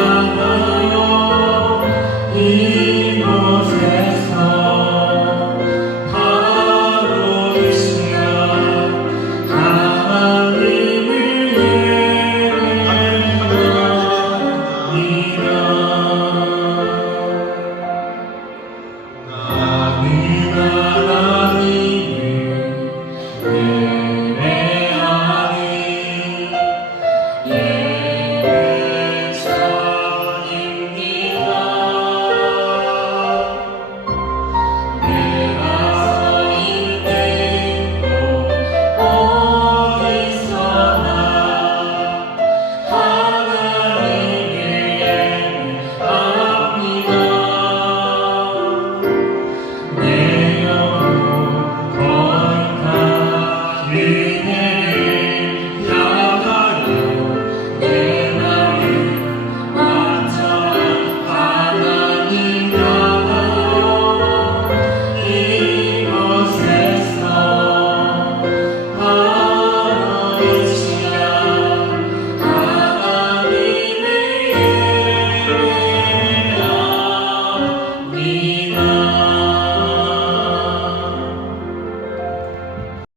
oh